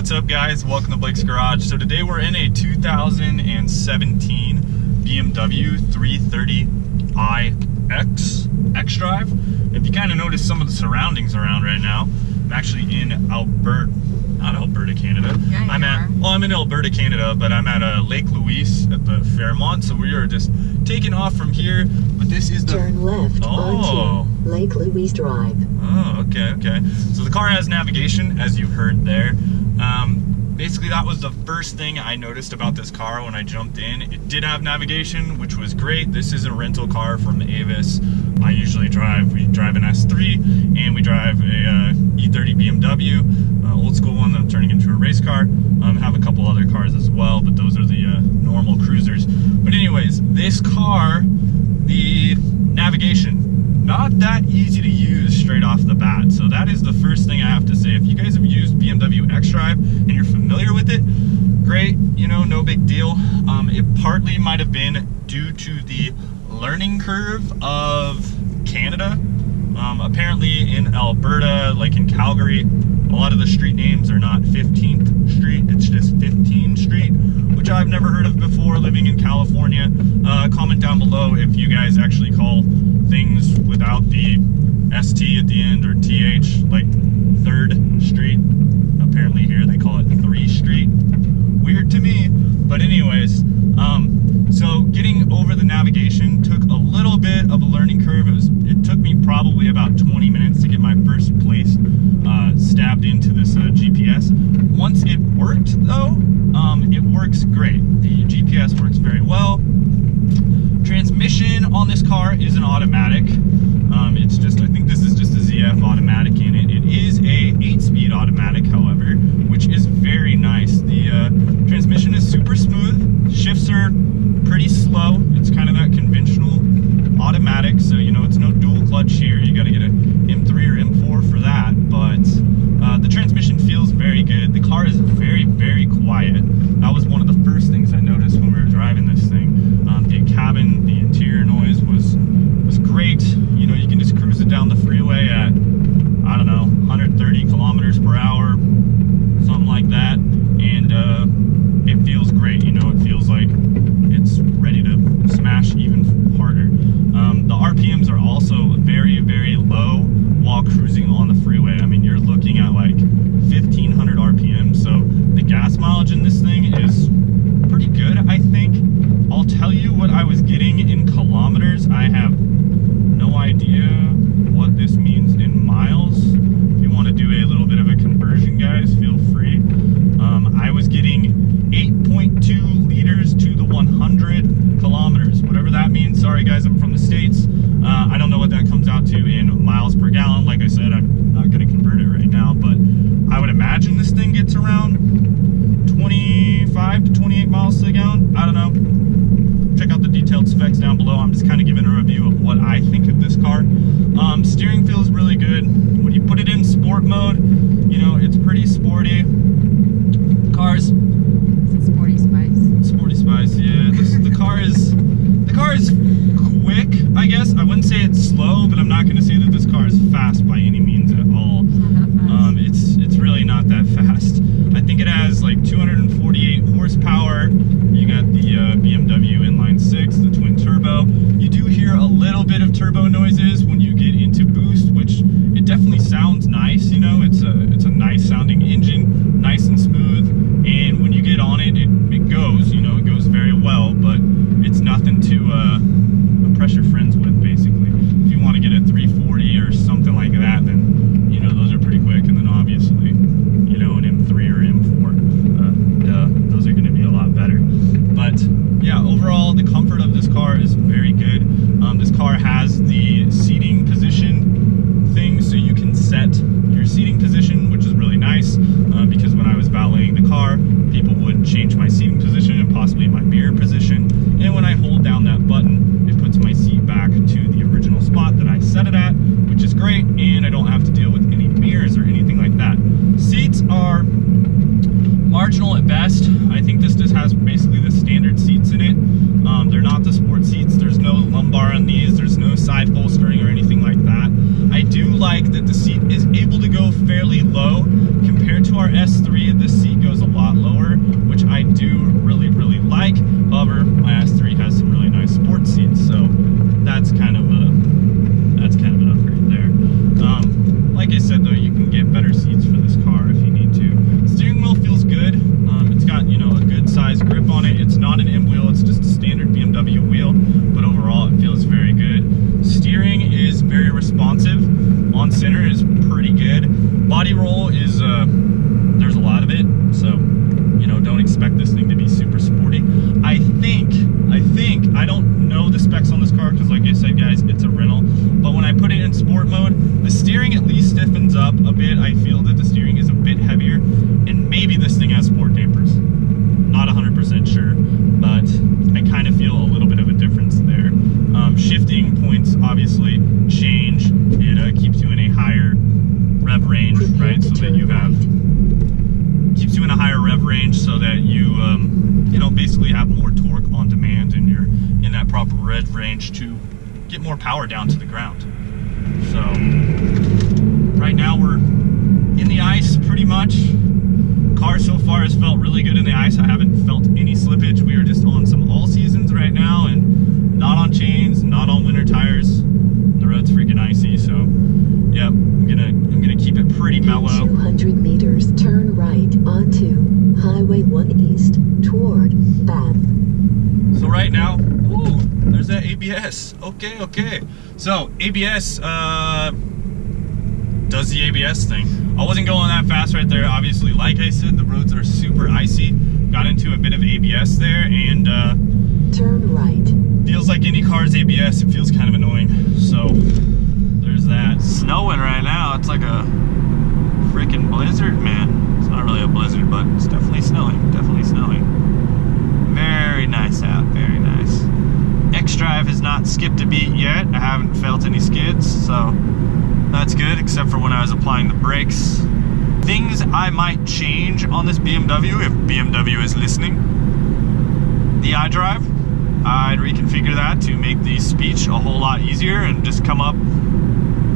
What's up, guys? Welcome to Blake's Garage. So today we're in a 2017 BMW 330i Xdrive. If you kind of notice some of the surroundings around right now, I'm actually in Alberta, not Alberta, Canada. Yeah, I'm in Alberta, Canada, but I'm at Lake Louise at the Fairmont. So we are just taking off from here. But this is the turn left onto Lake Louise Drive. Oh, okay. So the car has navigation, as you heard there. Basically, that was the first thing I noticed about this car when I jumped in. It did have navigation, which was great. This is a rental car from Avis. We drive an S3, and we drive a E30 BMW, old school one that I'm turning into a race car. Have a couple other cars as well, but those are the normal cruisers. But anyways, this car, the navigation, not that easy to use straight off the bat. So that is the first thing I have to say. If you guys have used BMW Xdrive and you're familiar with it, great, you know, no big deal. It partly might have been due to the learning curve of Canada. Apparently in Alberta, like in Calgary, a lot of the street names are not 15th Street, it's just 15th Street, which I've never heard of before living in California. Comment down below if you guys actually call things without the ST at the end or TH, like 3rd Street. Apparently here they call it 3 Street. Weird to me, but anyways, so getting over the navigation took a little bit of a learning curve. It took me probably about 20 minutes to get my first place stabbed into this GPS. Once it worked though, it works great. The GPS works very well. Transmission on this car is an automatic. It's just, I think this is just a ZF automatic in it. It is a 8-speed automatic, however, which is very nice. The transmission is super smooth. Shifts are pretty slow. It's kind of that conventional automatic, so you know it's no dual clutch here. You got to get an M3 or M4 for that, but the transmission feels very good. The car is very, very quiet. That was one of the first things I noticed when we were driving this thing. The cabin, the interior noise was great. You know, you can just cruise it down the freeway at, I don't know, 130 kilometers per hour, something like that, and it feels great. You know, it feels like it's ready to smash even harder. The RPMs are also very, very low while cruising on the freeway. I mean, you're looking at like 1,500 RPM, so the gas mileage in this thing is pretty good, I think. I'll tell you what I was getting in kilometers. I have no idea what this means in miles. If you want to do a little bit of a conversion, guys, feel free. I was getting 8.2 liters to the 100 kilometers, whatever that means. Sorry guys, I'm from the States. I don't know what that comes out to in miles per gallon. Like I said, I'm not going to convert it right now, but I would imagine this thing gets around 25 to 28 miles to the gallon. I don't know. Check out the detailed specs down below. I'm just kind of giving a review of what I think of this car. Steering feels really good. When you put it in sport mode, you know, it's pretty sporty. Car's Sporty Spice. Sporty Spice, yeah. The car is quick, I guess. I wouldn't say it's slow, but I'm not going to say that this car is fast by any means at all. It's really not that fast. I think it has like 248 horsepower. You got the BMW inline 6, the twin turbo. You do hear a little bit of turbo noises when you get into boost, which it definitely sounds nice. You know, it's a nice sounding engine, nice and smooth. And when you get on it, it goes. You know, it goes very well, but it's nothing to impress your friends with, basically. If you want to get a 340 or something like that, then you know those are pretty quick. And then obviously, you know, an M3 or M4, those are going to be a lot better. But yeah, overall, the comfort of this car is very good. This car has the seating position thing, so you can set your seating position, which is really nice, because when I was valeting the car, people would change my seating position and possibly my mirror position. And when I hold down that button, it puts my seat back to the original spot that I set it at, which is great, and I don't have to deal with any mirrors or anything like that. Seats are marginal at best. I think this just has basically the standard seats in it. They're not the sport seats. There's no lumbar on these. There's no side bolstering or anything like that. I do like that the seat is able to go fairly low. Compared to our S3, the seat goes a lot lower, which I do really like. However, my S3 has some really nice sports seats, so that's kind of an upgrade there. Like I said though, you can get better seats for this car if you need to. Steering wheel feels good. It's got, you know, a good size grip on it. It's not an M wheel, it's just a standard BMW wheel, but overall it feels very good. Steering is very responsive. On center is pretty good. Body roll is, there's a lot of it, so, you know, don't expect this thing to be super sporty. I think, I don't know the specs on this car because like I said guys, it's a rental, but when I put it in sport mode, the steering at least stiffens up a bit. I feel that the steering is a bit heavier, and maybe this thing has sport dampers. Not 100% sure, but I kind of feel a little bit of a difference there. Shifting points obviously change. It keeps you in a higher rev range, right? So that you have, keeps you in a higher rev range so that you, you know, basically have more torque on demand and you're in that proper rev range to get more power down to the ground. So right now we're in the ice pretty much. Car so far has felt really good in the ice. I haven't felt any slippage. We are just on some all seasons right now and not on chains, not on winter tires. The road's freaking icy, so yeah, I'm gonna keep it pretty mellow. 200 meters, turn right onto Highway 1 East toward Bath. So right now, ooh, there's that ABS. Okay. So ABS does the ABS thing. I wasn't going that fast right there. Obviously, like I said, the roads are super icy. Got into a bit of ABS there, and turn right. Feels like any car's ABS. It feels kind of annoying. So there's that. It's snowing right now. It's like a freaking blizzard, man. It's not really a blizzard, but it's definitely snowing. Definitely snowing. Very nice out. Very nice. Xdrive has not skipped a beat yet. I haven't felt any skids, so that's good, except for when I was applying the brakes. Things I might change on this BMW, if BMW is listening. The iDrive, I'd reconfigure that to make the speech a whole lot easier and just come up,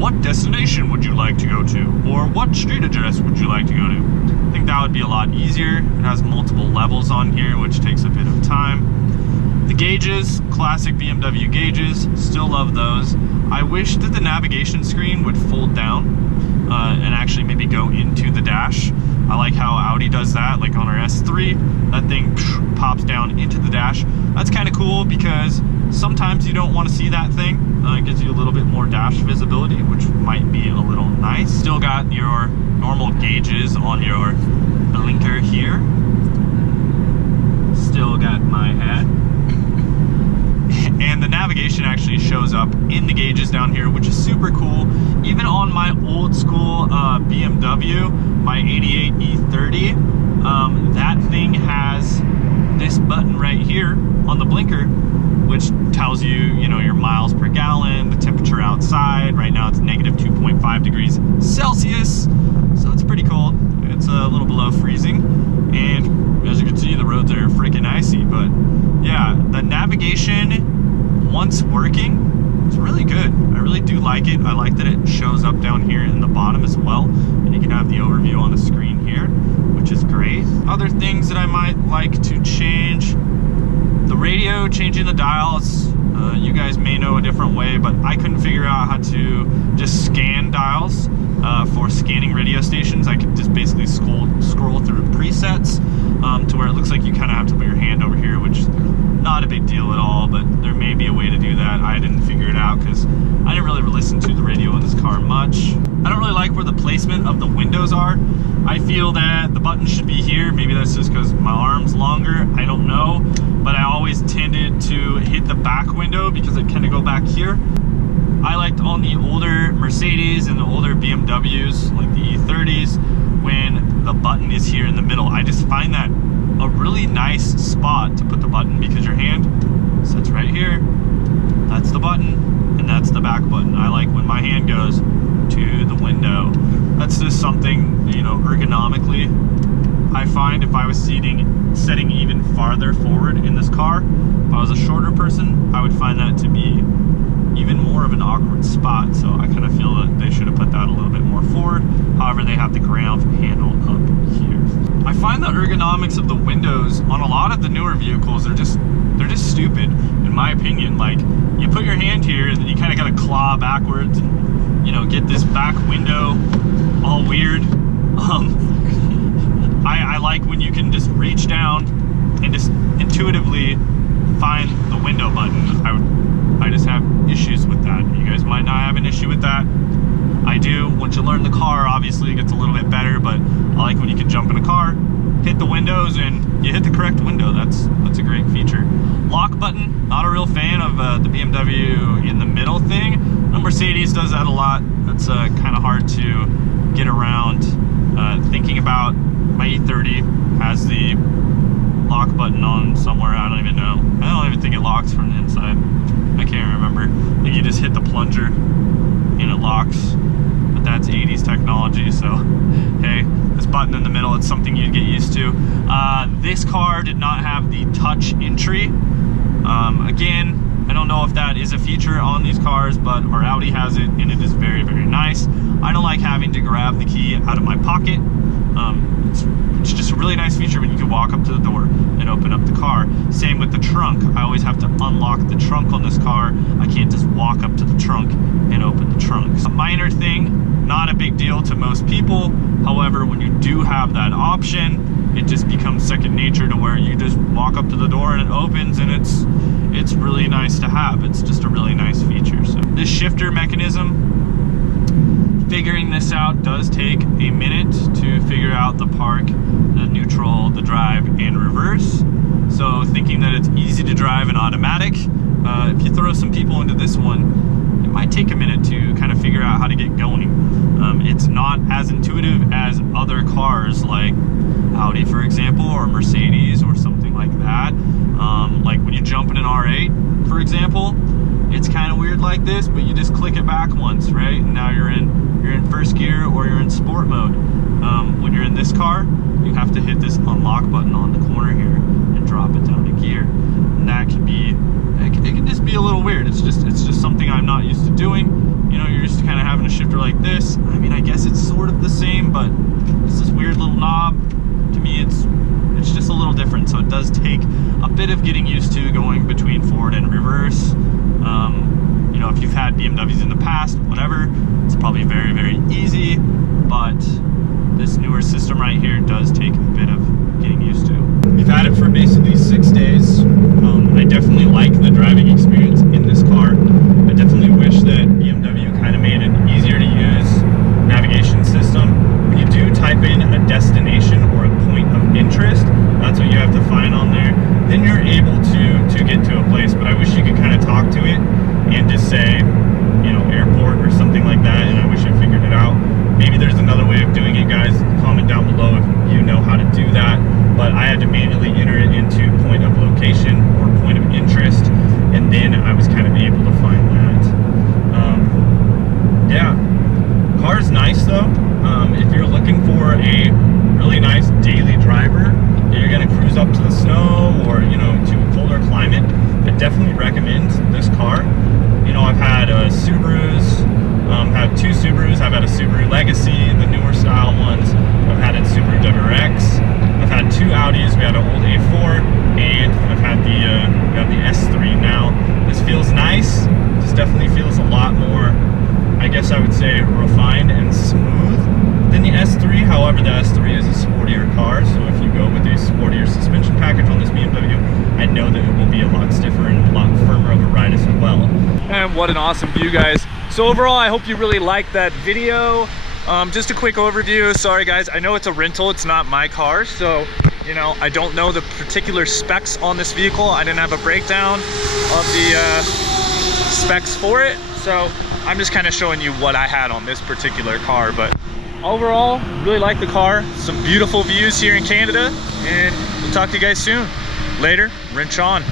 what destination would you like to go to? Or what street address would you like to go to? I think that would be a lot easier. It has multiple levels on here, which takes a bit of time. The gauges, classic BMW gauges, still love those. I wish that the navigation screen would fold down and actually maybe go into the dash. I like how Audi does that, like on our S3, that thing pops down into the dash. That's kind of cool because sometimes you don't want to see that thing. It gives you a little bit more dash visibility, which might be a little nice. Still got your normal gauges on your blinker here. Still got my hat. And the navigation actually shows up in the gauges down here, which is super cool. Even on my old school BMW, my 88 E30, that thing has this button right here on the blinker, which tells you, you know, your miles per gallon, the temperature outside. Right now it's negative 2.5 degrees Celsius, so it's pretty cold. It's a little below freezing, and as you can see, the roads are freaking icy. But yeah, the navigation, once working, it's really good. I really do like it. I like that it shows up down here in the bottom as well, and you can have the overview on the screen here, which is great. Other things that I might like to change, the radio, changing the dials. You guys may know a different way, but I couldn't figure out how to just scan dials for scanning radio stations. I could just basically scroll through presets to where it looks like you kind of have to put your hand over here, which is not a big deal at all, but there may be a way to do that. I didn't figure it out because I didn't really listen to the radio in this car much. I don't really like where the placement of the windows are. I feel that the button should be here. Maybe that's just because my arm's longer. I don't know, but I always tended to hit the back window because it kind of go back here. I liked on the older Mercedes and the older BMWs, like the E30s, when the button is here in the middle. I just find that a really nice spot to put the button because your hand sits right here. That's the button, and that's the back button. I like when my hand goes to the window. That's just something, you know, ergonomically, I find if I was setting even farther forward in this car, if I was a shorter person, I would find that to be even more of an awkward spot. So I kind of feel that they should have put that a little bit more forward. However, they have the ground handle up here. I find the ergonomics of the windows on a lot of the newer vehicles, they're just stupid, in my opinion. Like, you put your hand here, and then you kind of got to claw backwards and, you know, get this back window all weird. I like when you can just reach down and just intuitively find the window button. I just have issues with that. You guys might not have an issue with that. I do. Once you learn the car, obviously it gets a little bit better, but I like when you can jump in a car, hit the windows, and you hit the correct window. That's a great feature. Lock button, not a real fan of the BMW in the middle thing. The Mercedes does that a lot. That's kind of hard to get around. Thinking about my E30 has the lock button on somewhere. I don't even know. I don't even think it locks from the inside. I can't remember. I think you just hit the plunger and it locks. But that's 80s technology, so hey, this button in the middle, it's something you'd get used to. This car did not have the touch entry. Again, I don't know if that is a feature on these cars, but our Audi has it, and it is very, very nice. I don't like having to grab the key out of my pocket. It's just a really nice feature when you can walk up to the door and open up the car. Same with the trunk. I always have to unlock the trunk on this car. I can't just walk up to the trunk and open the trunk. A minor thing, not a big deal to most people. However, when you do have that option, it just becomes second nature to where you just walk up to the door and it opens, and it's really nice to have. It's just a really nice feature. So this shifter mechanism, figuring this out does take a minute to figure out the park, the neutral, the drive, and reverse. So thinking that it's easy to drive and automatic, if you throw some people into this one, it might take a minute to kind of figure out how to get going. It's not as intuitive as other cars like Audi, for example, or Mercedes or something like that. Like when you jump in an R8, for example, it's kind of weird like this, but you just click it back once, right? And now you're in first gear or you're in sport mode. When you're in this car, you have to hit this unlock button on the corner here and drop it down to gear. And that can be, it can just be a little weird. It's just something I'm not used to doing. You know, you're used to kind of having a shifter like this. I mean, I guess it's sort of the same, but it's this weird little knob. To me, it's just a little different. So it does take a bit of getting used to going between forward and reverse. You know, if you've had BMWs in the past, whatever, it's probably very, very easy, but this newer system right here does take a bit of getting used to. We've had it for basically 6 days. I definitely like the driving experience in this car. I definitely wish that BMW kind of made an easier to use navigation system. When you do type in a destination or a point of interest, that's what you have to find on there. Then you're able to get to a place, but I wish you could kind of talk to it and just say, you know, airport or something like that, and I wish I figured it out. Maybe there's another way of doing it, guys. Comment down below if you know how to do that. But I had to manually enter it into point of location or point of interest, and then I was kind of able to find that. Yeah, car's nice though. If you're looking for a really nice daily driver, you're gonna cruise up to the snow or, you know, to a colder climate, I definitely recommend this car. You know, I've had Subarus, had 2 Subarus. I've had a Subaru Legacy, the newer style ones. I've had a Subaru WRX. I've had 2 Audis. We had an old A4, and I've had the S3 now. This feels nice. This definitely feels a lot more, I guess I would say, refined and smooth than the S3. However, the S3 is a sportier car, so if you go with a sportier suspension package on this BMW, I know that it will be a lot stiffer and a lot firmer of a ride as well. And what an awesome view, guys. So overall, I hope you really liked that video. Just a quick overview. Sorry guys, I know it's a rental, it's not my car, so you know, I don't know the particular specs on this vehicle. I didn't have a breakdown of the specs for it, so I'm just kind of showing you what I had on this particular car. But overall, really like the car. Some beautiful views here in Canada, and we'll talk to you guys soon. Later, wrench on.